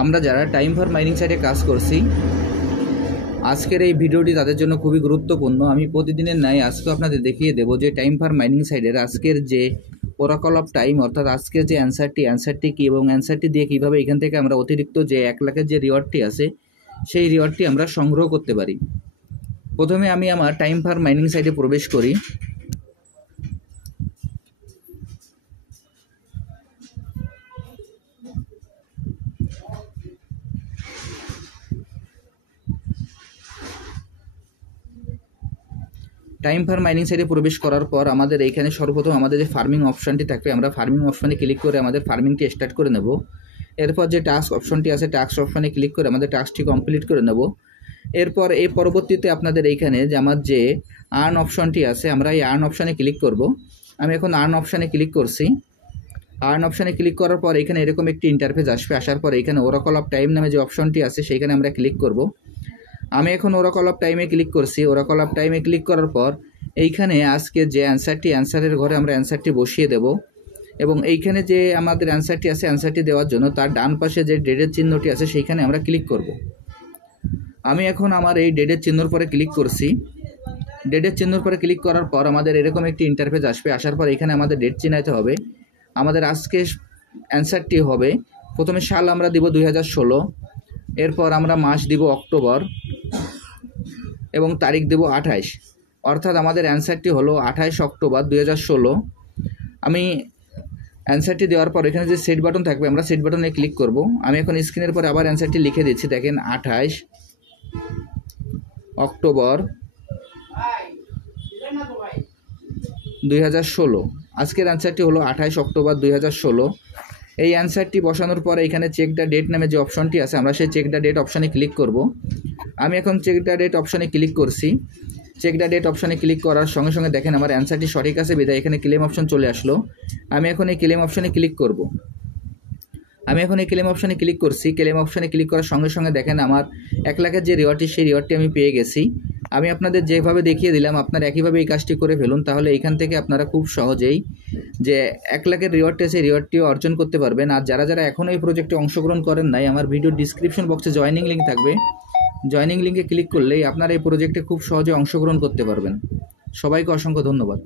আমরা যারা time for mining সাইটে কাজ করছি, আজকের এই ভিডিওটি তাদের জন্য খুবই গুরুত্বপূর্ণ। আমি প্রতিদিনের ন্যায় আজকেও আপনাদের দেখিয়ে দেবো যে টাইম ফর মাইনিং সাইটের আজকের যে ওরাকল অফ টাইম, অর্থাৎ আজকের যে অ্যান্সারটি কী এবং অ্যান্সারটি দিয়ে কীভাবে এখান থেকে আমরা অতিরিক্ত যে 1 লাখের যে রিওয়ার্ডটি আছে সেই রিওয়ার্ডটি আমরা সংগ্রহ করতে পারি। প্রথমে আমি আমার টাইম ফর মাইনিং সাইটে প্রবেশ করি। টাইম ফর মাইনিং সাইটে প্রবেশ করার পর আমাদের এইখানে সর্বপ্রথম আমাদের যে ফার্মিং অপশানটি থাকবে, আমরা ফার্মিং অপশানে ক্লিক করে আমাদের ফার্মিংটি স্টার্ট করে নেব। এরপর যে টাস্ক অপশনটি আছে, টাস্ক অপশানে ক্লিক করে আমাদের টাস্কটি কমপ্লিট করে নেব। এরপর এই পরবর্তীতে আপনাদের এইখানে যে আমার যে আর্ন অপশনটি আছে, আমরা এই আর্ন অপশানে ক্লিক করব। আমি এখন আর্ন অপশানে ক্লিক করছি। আর্ন অপশানে ক্লিক করার পর এখানে এরকম একটি ইন্টারফেস আসবে। আসার পর এখানে ওরাকল অফ টাইম নামে যে অপশনটি আছে সেইখানে আমরা ক্লিক করব। আমি এখন ওরাকল অফ টাইমে ক্লিক করছি। ওরাকল অফ টাইমে ক্লিক করার পর এইখানে আজকে যে অ্যান্সারের ঘরে আমরা অ্যান্সারটি বসিয়ে দেব এবং এইখানে যে আমাদের অ্যান্সারটি আছে, অ্যান্সারটি দেওয়ার জন্য তার ডান পাশে যে ডেটের চিহ্নটি আছে সেইখানে আমরা ক্লিক করব। আমি এখন আমার এই ডেটের চিহ্নর পরে ক্লিক করছি। ডেটের চিহ্নর পরে ক্লিক করার পর আমাদের এরকম একটি ইন্টারফেস আসবে। আসার পর এখানে আমাদের ডেট চিহ্নাইতে হবে। আমাদের আজকে অ্যান্সারটি হবে, প্রথমে সাল আমরা দিব 2016, এরপর আমরা মাস দিব অক্টোবর এবং তারিখ দেব 28, অর্থাৎ আমাদের অ্যান্সারটি হলো 28 অক্টোবর 2016। আমি অ্যান্সারটি দেওয়ার পর এখানে যে সেট বাটন থাকবে, আমরা সেট বাটনে ক্লিক করব। আমি এখন স্ক্রিনের পরে আবার অ্যান্সারটি লিখে দিচ্ছি। দেখেন 28 অক্টোবর 2016। আজকের অ্যান্সারটি হলো 28 অক্টোবর 2016। এই অ্যান্সারটি বসানোর পরে এখানে চেক দ্য ডেট নামে যে অপশনটি আছে, আমরা সেই চেক দ্য ডেট অপশানে ক্লিক করব। আমি এখন চেক দ্য ডেট অপশানে ক্লিক করছি। চেক দ্য ডেট অপশানে ক্লিক করার সঙ্গে সঙ্গে দেখেন আমার অ্যান্সারটি সঠিক আছে বিধায় এখানে ক্লেম অপশন চলে আসলো। আমি এখন এই ক্লেম অপশানে ক্লিক করব। আমি এখন এই ক্লেম অপশানে ক্লিক করছি। ক্লেম অপশানে ক্লিক করার সঙ্গে সঙ্গে দেখেন আমার 1 লাখের যে রিওয়ার্ডটি, সেই রিওয়ার্ডটি আমি পেয়ে গেছি। আমি আপনাদের যেভাবে দেখিয়ে দিলাম আপনারা একইভাবে এই কাজটি করে ফেলুন, তাহলে এইখান থেকে আপনারা খুব সহজেই যে 1 লাখের রিওয়ার্ডটি আছে, রিওয়ার্ডটিও অর্জন করতে পারবেন। আর যারা যারা এখনও এই প্রজেক্টে অংশগ্রহণ করেন নাই, আমার ভিডিও ডিসক্রিপশন বক্সে জয়েনিং লিঙ্ক থাকবে। জয়েনিং লিঙ্কে ক্লিক করলেই আপনারা এই প্রজেক্টে খুব সহজে অংশগ্রহণ করতে পারবেন। সবাইকে অসংখ্য ধন্যবাদ।